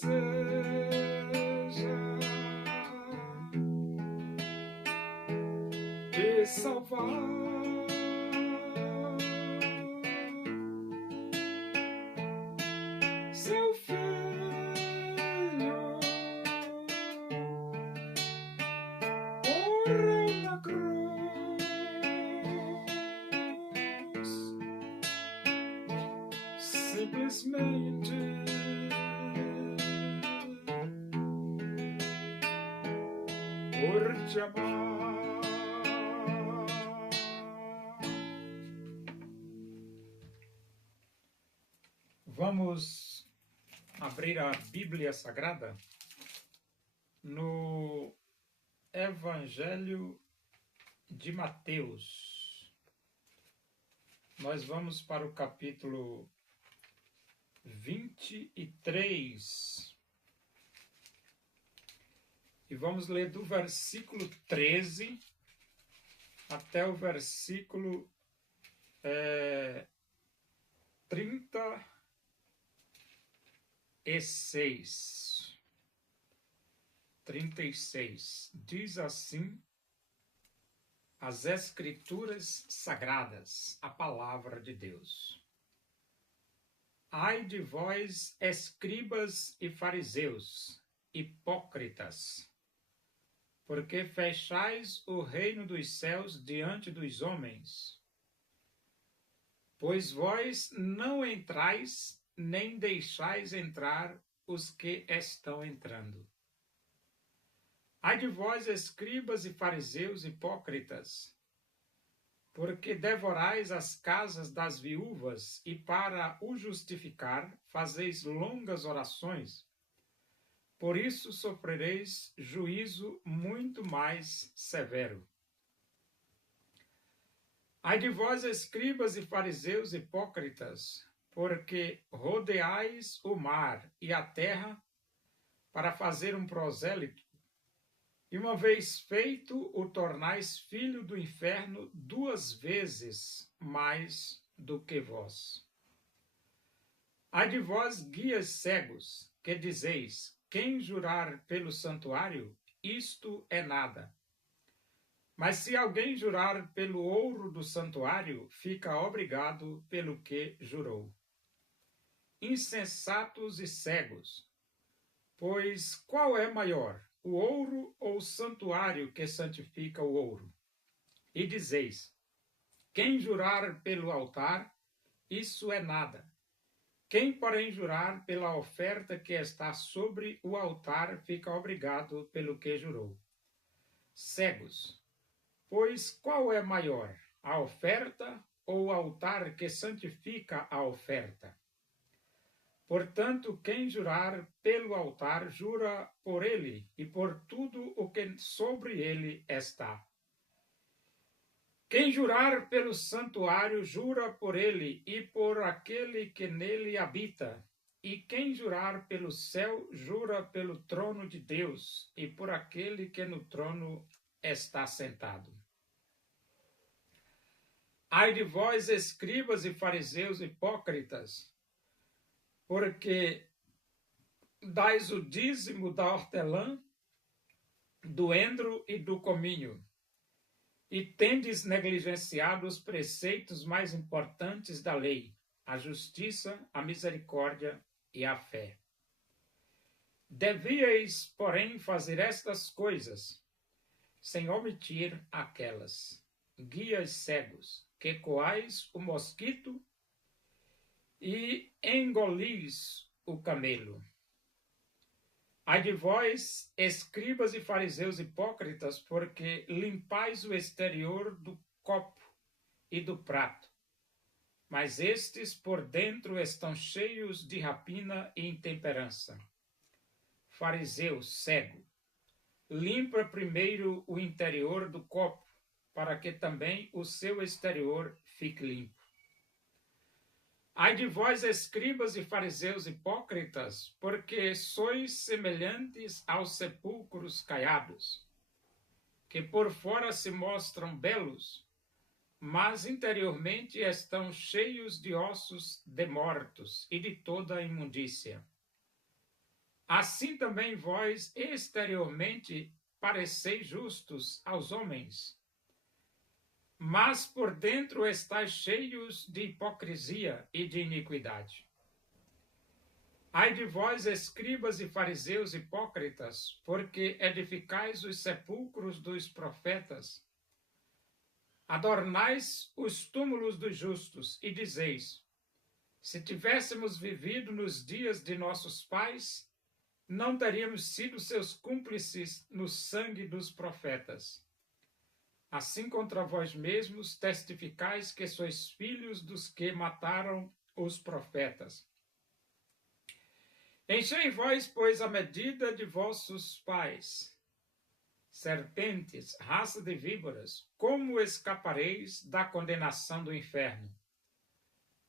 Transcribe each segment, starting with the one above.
te salvar. Seu filho morreu na cruz, simplesmente por te amar. Vamos abrir a Bíblia Sagrada no Evangelho de Mateus. Nós vamos para o capítulo 23 e vamos ler do versículo 13 até o versículo 36. Diz assim as Escrituras Sagradas, a Palavra de Deus. Ai de vós, escribas e fariseus, hipócritas, porque fechais o reino dos céus diante dos homens. Pois vós não entrais, nem deixais entrar os que estão entrando. Ai de vós, escribas e fariseus hipócritas, porque devorais as casas das viúvas e, para o justificar, fazeis longas orações. Por isso sofrereis juízo muito mais severo. Ai de vós, escribas e fariseus hipócritas, porque rodeais o mar e a terra para fazer um prosélito, e uma vez feito, o tornais filho do inferno 2 vezes mais do que vós. Ai de vós, guias cegos, que dizeis: quem jurar pelo santuário, isto é nada. Mas se alguém jurar pelo ouro do santuário, fica obrigado pelo que jurou. Insensatos e cegos, pois qual é maior, o ouro ou o santuário que santifica o ouro? E dizeis: quem jurar pelo altar, isso é nada. Quem, porém, jurar pela oferta que está sobre o altar, fica obrigado pelo que jurou. Cegos, pois qual é maior, a oferta ou o altar que santifica a oferta? Portanto, quem jurar pelo altar, jura por ele e por tudo o que sobre ele está. Quem jurar pelo santuário, jura por ele e por aquele que nele habita. E quem jurar pelo céu, jura pelo trono de Deus e por aquele que no trono está sentado. Ai de vós, escribas e fariseus hipócritas, porque dais o dízimo da hortelã, do endro e do cominho, e tendes negligenciado os preceitos mais importantes da lei, a justiça, a misericórdia e a fé. Devíeis, porém, fazer estas coisas, sem omitir aquelas. Guias cegos, que coais o mosquito e engolis o camelo. Ai de vós, escribas e fariseus hipócritas, porque limpais o exterior do copo e do prato, mas estes por dentro estão cheios de rapina e intemperança. Fariseu cego, limpa primeiro o interior do copo, para que também o seu exterior fique limpo. Ai de vós, escribas e fariseus hipócritas, porque sois semelhantes aos sepulcros caiados, que por fora se mostram belos, mas interiormente estão cheios de ossos de mortos e de toda a imundícia. Assim também vós exteriormente pareceis justos aos homens, mas por dentro estáis cheios de hipocrisia e de iniquidade. Ai de vós, escribas e fariseus hipócritas, porque edificais os sepulcros dos profetas, adornais os túmulos dos justos e dizeis: se tivéssemos vivido nos dias de nossos pais, não teríamos sido seus cúmplices no sangue dos profetas. Assim contra vós mesmos testificais que sois filhos dos que mataram os profetas. Enchei vós, pois, a medida de vossos pais. Serpentes, raça de víboras, como escapareis da condenação do inferno?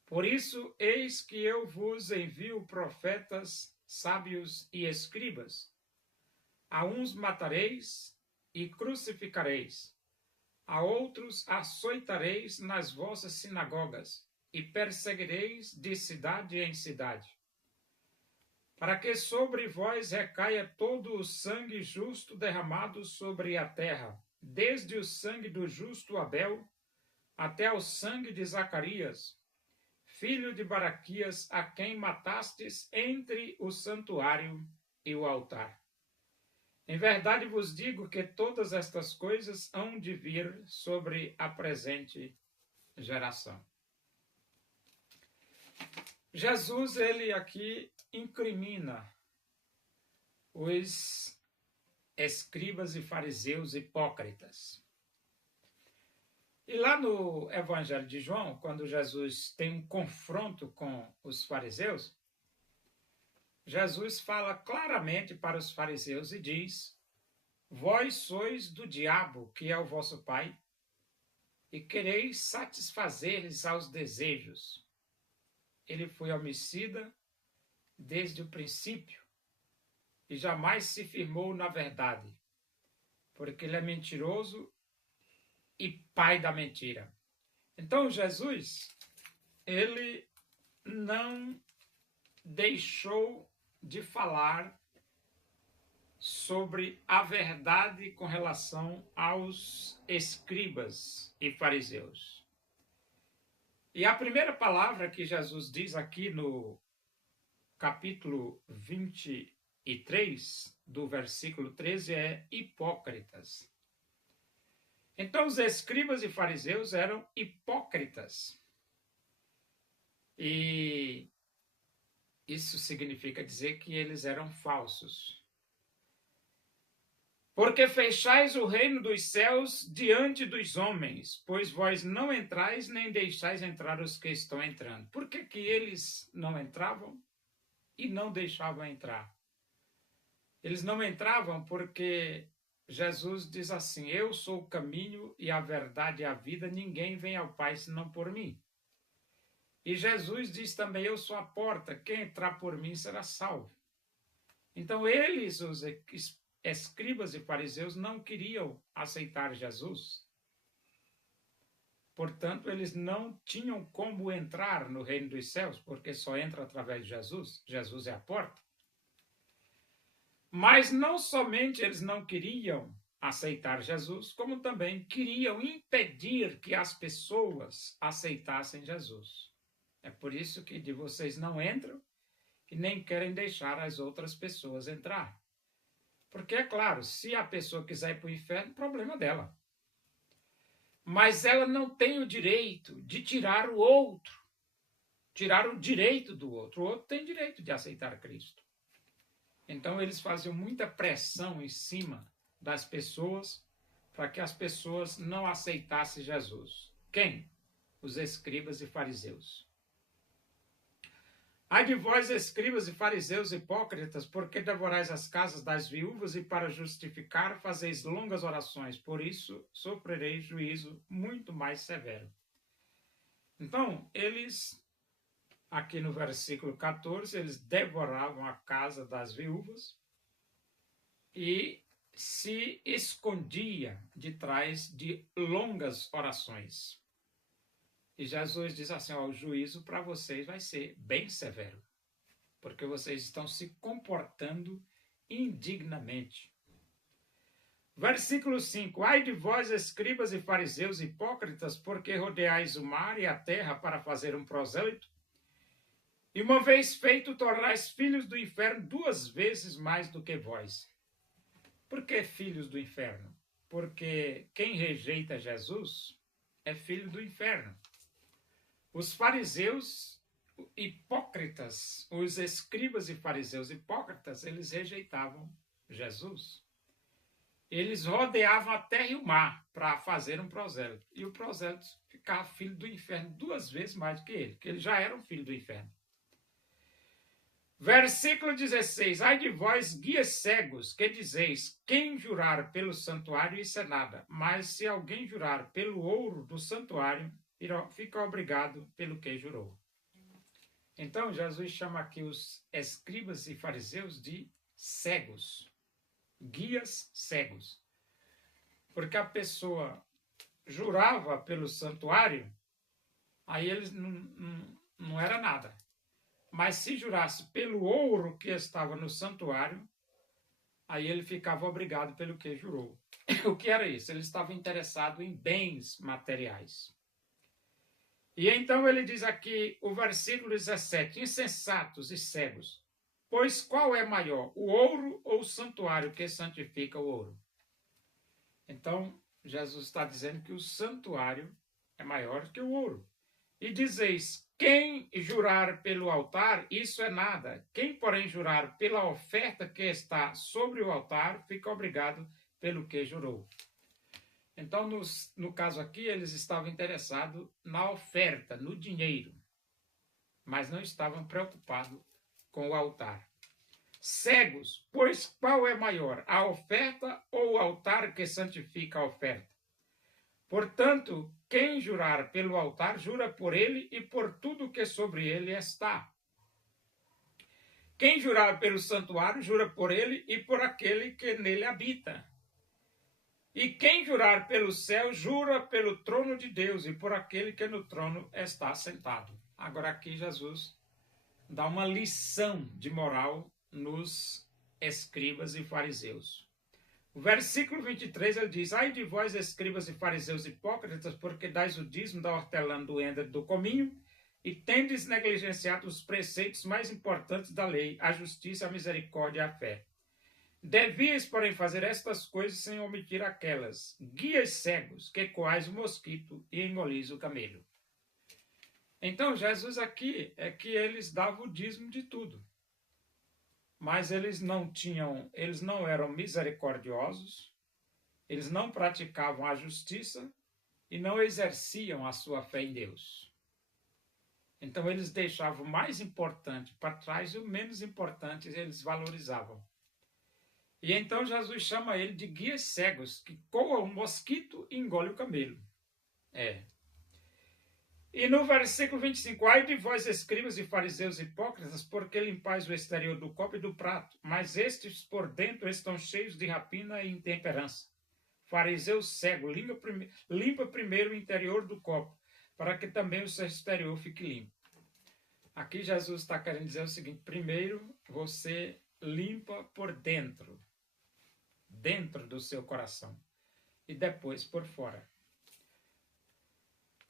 Por isso, eis que eu vos envio profetas, sábios e escribas. A uns matareis e crucificareis, a outros açoitareis nas vossas sinagogas e perseguireis de cidade em cidade, para que sobre vós recaia todo o sangue justo derramado sobre a terra, desde o sangue do justo Abel até ao sangue de Zacarias, filho de Baraquias, a quem matastes entre o santuário e o altar. Em verdade vos digo que todas estas coisas hão de vir sobre a presente geração. Jesus, ele aqui incrimina os escribas e fariseus hipócritas. E lá no Evangelho de João, quando Jesus tem um confronto com os fariseus, Jesus fala claramente para os fariseus e diz: vós sois do diabo, que é o vosso pai, e quereis satisfazer-lhes aos desejos. Ele foi homicida desde o princípio e jamais se firmou na verdade, porque ele é mentiroso e pai da mentira. Então Jesus, ele não deixou de falar sobre a verdade com relação aos escribas e fariseus. E a primeira palavra que Jesus diz aqui no capítulo 23, do versículo 13, é hipócritas. Então, os escribas e fariseus eram hipócritas. E isso significa dizer que eles eram falsos. Porque fechais o reino dos céus diante dos homens, pois vós não entrais nem deixais entrar os que estão entrando. Por que que eles não entravam e não deixavam entrar? Eles não entravam porque Jesus diz assim: eu sou o caminho e a verdade e a vida, ninguém vem ao Pai senão por mim. E Jesus diz também: eu sou a porta, quem entrar por mim será salvo. Então eles, os escribas e fariseus, não queriam aceitar Jesus. Portanto, eles não tinham como entrar no reino dos céus, porque só entra através de Jesus. Jesus é a porta. Mas não somente eles não queriam aceitar Jesus, como também queriam impedir que as pessoas aceitassem Jesus. É por isso que de vocês não entram e nem querem deixar as outras pessoas entrar. Porque, é claro, se a pessoa quiser ir para o inferno, problema dela. Mas ela não tem o direito de tirar o outro, tirar o direito do outro. O outro tem direito de aceitar Cristo. Então, eles faziam muita pressão em cima das pessoas para que as pessoas não aceitassem Jesus. Quem? Os escribas e fariseus. Ai de vós, escribas e fariseus hipócritas, porque devorais as casas das viúvas e para justificar fazeis longas orações, por isso sofrereis juízo muito mais severo. Então, eles, aqui no versículo 14, eles devoravam a casa das viúvas e se escondia de trás de longas orações. E Jesus diz assim: ó, o juízo para vocês vai ser bem severo. porque vocês estão se comportando indignamente. Versículo 5. Ai de vós, escribas e fariseus hipócritas, porque rodeais o mar e a terra para fazer um prosélito, e uma vez feito, tornais filhos do inferno 2 vezes mais do que vós. Por que filhos do inferno? Porque quem rejeita Jesus é filho do inferno. Os fariseus hipócritas, os escribas e fariseus hipócritas, eles rejeitavam Jesus. Eles rodeavam a terra e o mar para fazer um prosélito. E o prosélito ficava filho do inferno 2 vezes mais do que ele, porque ele já era um filho do inferno. Versículo 16. Ai de vós, guias cegos, que dizeis, quem jurar pelo santuário, isso é nada. Mas se alguém jurar pelo ouro do santuário, fica obrigado pelo que jurou. Então, Jesus chama aqui os escribas e fariseus de cegos. Guias cegos. Porque a pessoa jurava pelo santuário, aí eles não era nada. Mas se jurasse pelo ouro que estava no santuário, aí ele ficava obrigado pelo que jurou. O que era isso? Ele estava interessado em bens materiais. E então ele diz aqui, o versículo 17, insensatos e cegos, pois qual é maior, o ouro ou o santuário que santifica o ouro? Então, Jesus está dizendo que o santuário é maior que o ouro. E dizeis, quem jurar pelo altar, isso é nada. Quem, porém, jurar pela oferta que está sobre o altar, fica obrigado pelo que jurou. Então, no caso aqui, eles estavam interessados na oferta, no dinheiro, mas não estavam preocupados com o altar. Cegos, pois qual é maior, a oferta ou o altar que santifica a oferta? Portanto, quem jurar pelo altar, jura por ele e por tudo que sobre ele está. Quem jurar pelo santuário, jura por ele e por aquele que nele habita. E quem jurar pelo céu, jura pelo trono de Deus e por aquele que no trono está sentado. Agora aqui Jesus dá uma lição de moral nos escribas e fariseus. O versículo 23, ele diz, ai de vós, escribas e fariseus hipócritas, porque dais o dízimo da hortelã, do ender, do cominho, e tendes negligenciado os preceitos mais importantes da lei, a justiça, a misericórdia e a fé. Devias, porém, fazer estas coisas sem omitir aquelas, guias cegos, que coais o mosquito e engolis o camelo. Então, Jesus aqui é que eles davam o dízimo de tudo. Mas eles não eram misericordiosos, eles não praticavam a justiça e não exerciam a sua fé em Deus. Então eles deixavam o mais importante para trás e o menos importante eles valorizavam. E então Jesus chama ele de guias cegos, que coam o mosquito e engole o camelo. E no versículo 25, ai de vós, escribas e fariseus hipócritas, porque limpais o exterior do copo e do prato, mas estes por dentro estão cheios de rapina e intemperança. Fariseu cego, limpa primeiro o interior do copo, para que também o seu exterior fique limpo. Aqui Jesus está querendo dizer o seguinte, primeiro você limpa por dentro do seu coração, e depois por fora.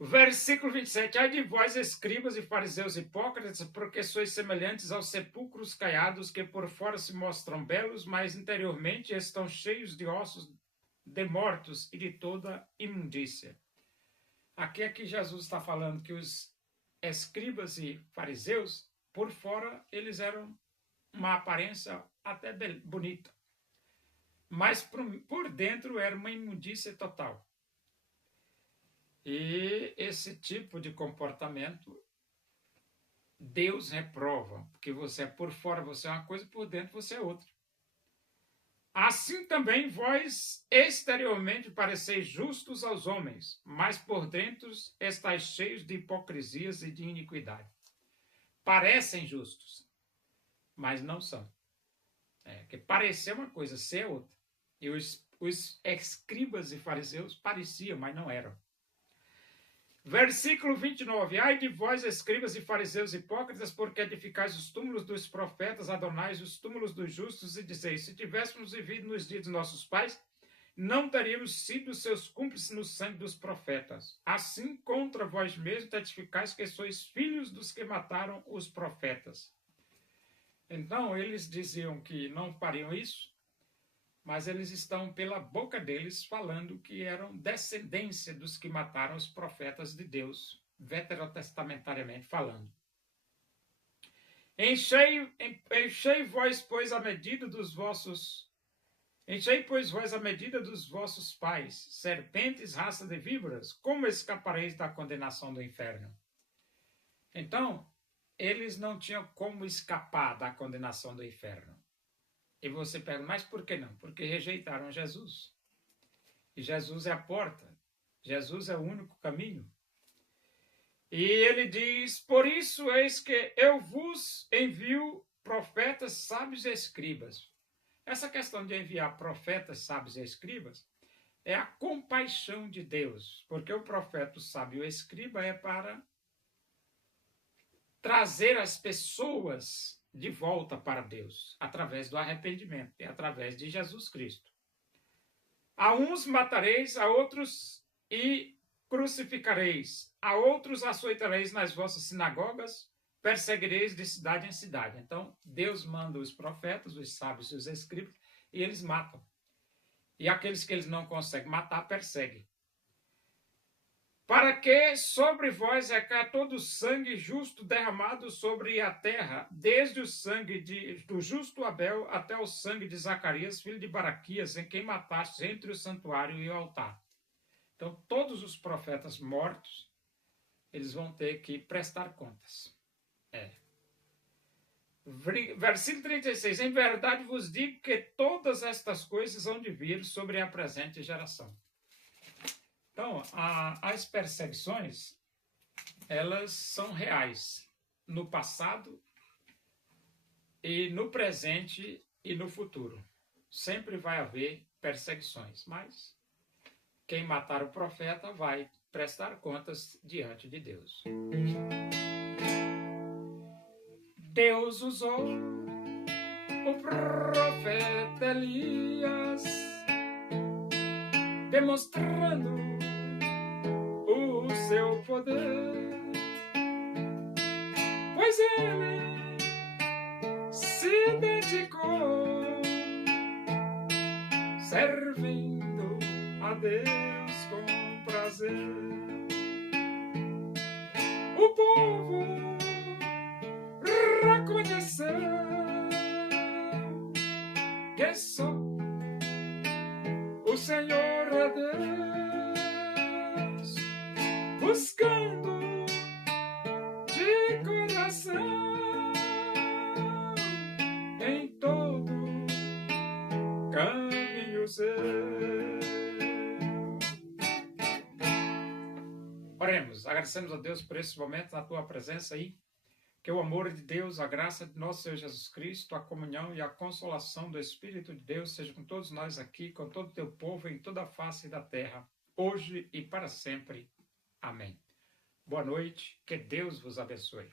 Versículo 27, ai de vós, escribas e fariseus hipócritas, porque sois semelhantes aos sepulcros caiados, que por fora se mostram belos, mas interiormente estão cheios de ossos de mortos e de toda imundícia. Aqui é que Jesus está falando que os escribas e fariseus, por fora, eles eram uma aparência até bonita, mas por dentro era uma imundícia total. E esse tipo de comportamento Deus reprova, porque você é por fora, você é uma coisa, por dentro você é outra. Assim também vós exteriormente pareceis justos aos homens, mas por dentro estáis cheios de hipocrisias e de iniquidade. Parecem justos, mas não são. Que parecer uma coisa, ser outra. E os escribas e fariseus pareciam, mas não eram. Versículo 29. Ai de vós, escribas e fariseus hipócritas, porque edificais os túmulos dos profetas, adornais os túmulos dos justos, e dizeis, se tivéssemos vivido nos dias de nossos pais, não teríamos sido seus cúmplices no sangue dos profetas. Assim, contra vós mesmos testificais que sois filhos dos que mataram os profetas. Então, eles diziam que não fariam isso, mas eles estão pela boca deles falando que eram descendência dos que mataram os profetas de Deus, veterotestamentariamente falando. Enchei vós, pois, a medida dos vossos... Enchei, pois, vós a medida dos vossos pais, serpentes, raça de víboras, como escapareis da condenação do inferno? Então, eles não tinham como escapar da condenação do inferno. E você pergunta, mas por que não? Porque rejeitaram Jesus. E Jesus é a porta. Jesus é o único caminho. E ele diz, por isso eis que eu vos envio profetas, sábios e escribas. Essa questão de enviar profetas, sábios e escribas é a compaixão de Deus, porque o profeta, o sábio e o escriba é para trazer as pessoas de volta para Deus, através do arrependimento e através de Jesus Cristo. A uns matareis, a outros e crucificareis, a outros açoitareis nas vossas sinagogas, perseguireis de cidade em cidade. Então, Deus manda os profetas, os sábios e os escribas, e eles matam. E aqueles que eles não conseguem matar, perseguem. Para que sobre vós recaia todo o sangue justo derramado sobre a terra, desde o sangue do justo Abel até o sangue de Zacarias, filho de Baraquias, em quem mataste entre o santuário e o altar. Então, todos os profetas mortos, eles vão ter que prestar contas. Versículo 36. Em verdade vos digo que todas estas coisas hão de vir sobre a presente geração. Então, as perseguições, elas são reais no passado e no presente e no futuro. Sempre vai haver perseguições, mas quem matar o profeta vai prestar contas diante de Deus. Deus usou o profeta Elias, demonstrando o seu poder, pois ele se dedicou servindo a Deus com prazer. O povo reconheceu que só o Senhor é Deus, buscando de coração em todo caminho seu. Oremos, agradecemos a Deus por esse momento na tua presença aí. Que o amor de Deus, a graça de nosso Senhor Jesus Cristo, a comunhão e a consolação do Espírito de Deus seja com todos nós aqui, com todo o teu povo em toda a face da terra, hoje e para sempre. Amém. Boa noite, que Deus vos abençoe.